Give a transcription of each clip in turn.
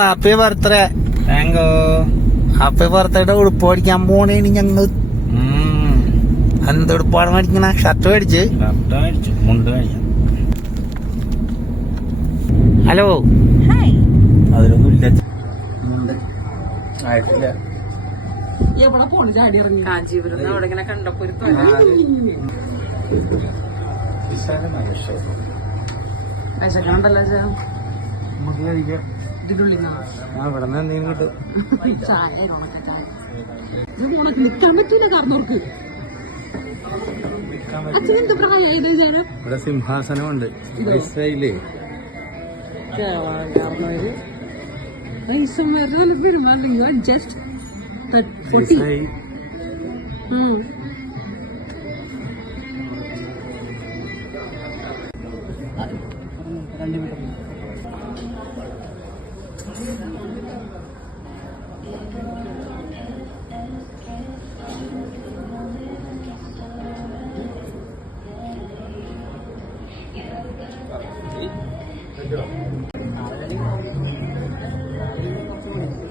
Happy birthday. താങ്കോ. Happy birthday. ഉടുപ്പ് മേടിക്കാൻ പോണേന് ഞങ്ങൾ. എന്തുടുപ്പാണ് മേടിക്കണ? ഷർട്ട് മേടിച്ച് മുണ്ട് കഴിക്കാം. ഹലോ. അതിലൊന്നും ഇല്ല. മുണ്ട് ആയിട്ടില്ല. എവിടെ പോണു? ചാടി ഇറങ്ങി കാഞ്ചീപുരം അവിടെ ഇങ്ങനെ കണ്ടപ്പോ ഒരു വിശക്കണുണ്ടല്ലോ ചായ നിക്കാൻ പറ്റൂല കാരണവർക്ക്. അച്ഛൻ എന്ത് പ്രായം വിചാരം? ഇവിടെ സിംഹാസനമുണ്ട്. പെരുമാറില്ല ജസ്റ്റ് 40.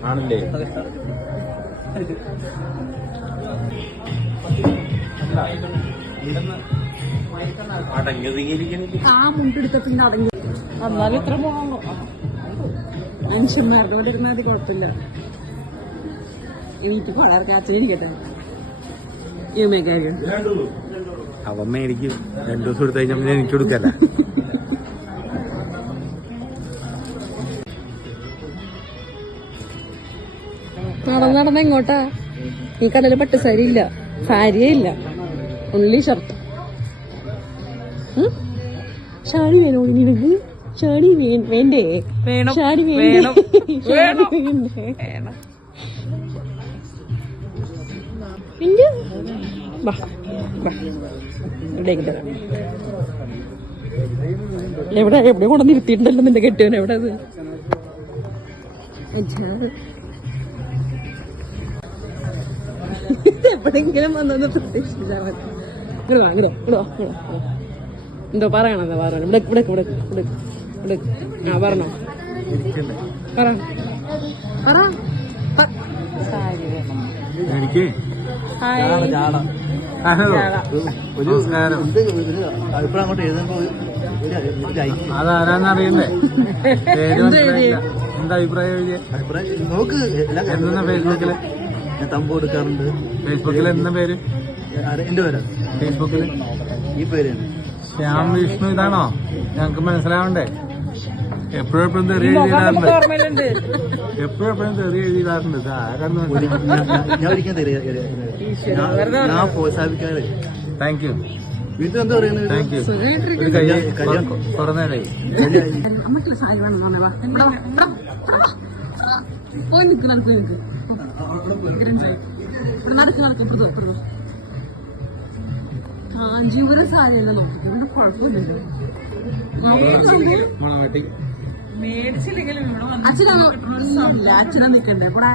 ആണല്ലേ? ആ മുണ്ടെടുത്ത പിന്നെ അടങ്ങി എന്നാലും ഇത്ര പോകണോ? മനുഷ്യന്മാരുടെ കൂടെ ഇരുന്നാൽ മതി, കുഴപ്പമില്ല. എനിക്ക് പലർക്കും അച്ഛനിരിക്കട്ടെ. അവൻ മേടിക്കും. 2 ദിവസം എടുത്തു കഴിഞ്ഞാൽ എനിക്ക് കൊടുക്കല്ല. നടന്ന എങ്ങോട്ടാ? ഈ കടല് പട്ട് സാരി ഇല്ല, സാരിയേ ഇല്ല, ഉള്ളി ഷർട്ട്. ഷാടി വേണോ നിനക്ക്? ഷാടി വേണ്ടേ? ഷാടി വേണ്ടേ? പിന്നെ എവിടെ കൊണ്ടു നിർത്തിയിട്ടുണ്ടല്ലോ നിന്റെ കെട്ടിയവൻ. എവിടെ അത്? എപ്പോഴെങ്കിലും വന്നത് പ്രതീക്ഷിച്ചാ മതി. എന്തോ പറയണെന്താ പറയണം? ആ പറഞ്ഞോ, പറ. എനിക്ക് അതാരാന്നറിയണ്ടേ? എന്താ അഭിപ്രായം? നോക്ക്. എന്നാ ഫേസ്ബുക്കില് തമ്പ് കൊടുക്കാറുണ്ട്. ഫേസ്ബുക്കിൽ എന്താ പേര്? എന്റെ പേരാ ഫേസ്ബുക്കില്. ഈ പേര് ശ്യാം വിഷ്ണു. ഇതാണോ? ഞങ്ങക്ക് മനസ്സിലാവണ്ടേ? എപ്പോഴും തെറി എഴുതിയിടാറുണ്ട്. എപ്പോഴും തെറി എഴുതിയിടാറുണ്ട്. ഇത് ആരാന്ന് ഞാൻ പ്രോത്സാഹിപ്പിക്കാറ്. Thank you. വീട്ടിലെന്താ പറയുന്നത്? Thank you. ഒരു കൈ തുറന്നേരായി. പോയി നിൽക്ക്, നടക്ക് കാഞ്ചീപുരം സാരിയല്ല നോക്കി. ഇവിടെ കുഴപ്പമില്ലല്ലോ. അച്ഛനാ നിക്കണ്ടേ? കൂടാ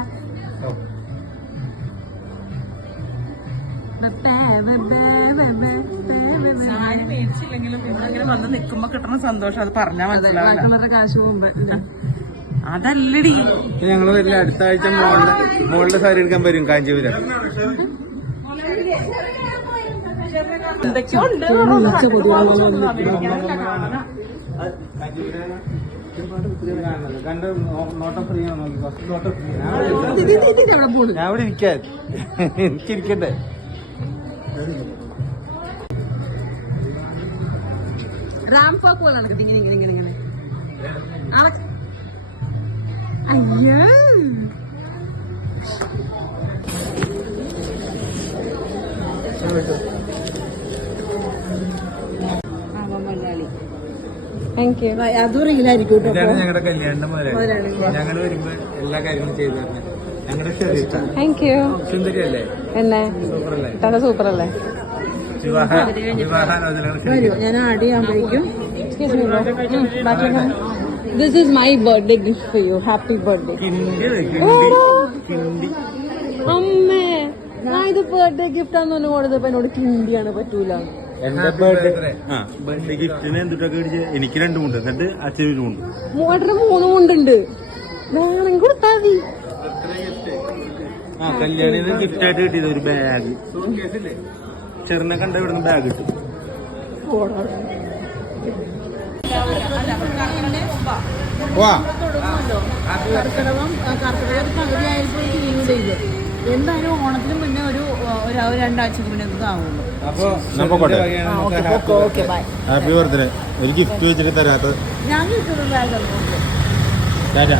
സാരി മേടിച്ചില്ലെങ്കിലും ഇവിടെ വന്ന് നിക്കുമ്പോ കിട്ടുന്ന സന്തോഷം അത് പറഞ്ഞാൽ മനസ്സിലാവില്ല. കാശ് പോകുമ്പോ അതല്ലടി. ഞങ്ങള് വരില്ല. അടുത്ത ആഴ്ച മോളുടെ സാരി എടുക്കാൻ വരും കാഞ്ചീപുരം. ഞാൻ ഇവിടെ ഇരിക്കാൻ. എനിക്കിരിക്കട്ടെ. റാംഫോ പോലെ നടക്കട്ടെ. ഇങ്ങനെ അയ്യോ അതുറിയില്ലായിരിക്കും. ഞങ്ങളുടെ കല്യാണം പോലെ ഞങ്ങള് വരുമ്പോ എല്ലാ കാര്യങ്ങളും ചെയ്തു തരുന്നത്. ഞങ്ങളുടെ സുന്ദരിയല്ലേ? എന്നെ സൂപ്പറല്ലേ? ഞാൻ add ചെയ്യാകുമ്പോഴേക്കും this is my birthday gift for you. Happy birthday. അമ്മേ, ഞാൻ ഇത് ബർത്ത്ഡേ ഗിഫ്റ്റ് ആണെന്ന് കൊടുത്തപ്പോ എന്നോട് കിണ്ടിയാണ് പറ്റൂല. എന്റെ ബർത്ത്ഡേ ഗിഫ്റ്റിന് എന്തൊക്കെ എനിക്ക് 2 മുണ്ട്, എന്നിട്ട് അച്ഛനും മുണ്ട്. മൂട്ടന് 3 മുണ്ടുണ്ട്. വേണമെങ്കിൽ കൊടുത്താ മതി. ആ കല്യാണിന്ന് ഗിഫ്റ്റ് ആയിട്ട് കിട്ടിയത് ഒരു ബാഗ്. ചെറുനെ കണ്ട ഇവിടുന്ന് ബാഗ് കിട്ടും. വാ കർക്കിടകം പകുതിയായപ്പോൾ ലീവ് ചെയ്ത് എന്തായാലും ഓണത്തിന് മുന്നേ ഒരു 2 ആഴ്ച മുന്നേ ഇതാവുള്ളൂ. അപ്പൊ ഓക്കെ ബൈ. Happy birthday. ഒരു ഗിഫ്റ്റ് വെച്ചിട്ട് തരാത്തത് ഞാൻ കിട്ടുന്ന ബാഗ് ടാറ്റാ.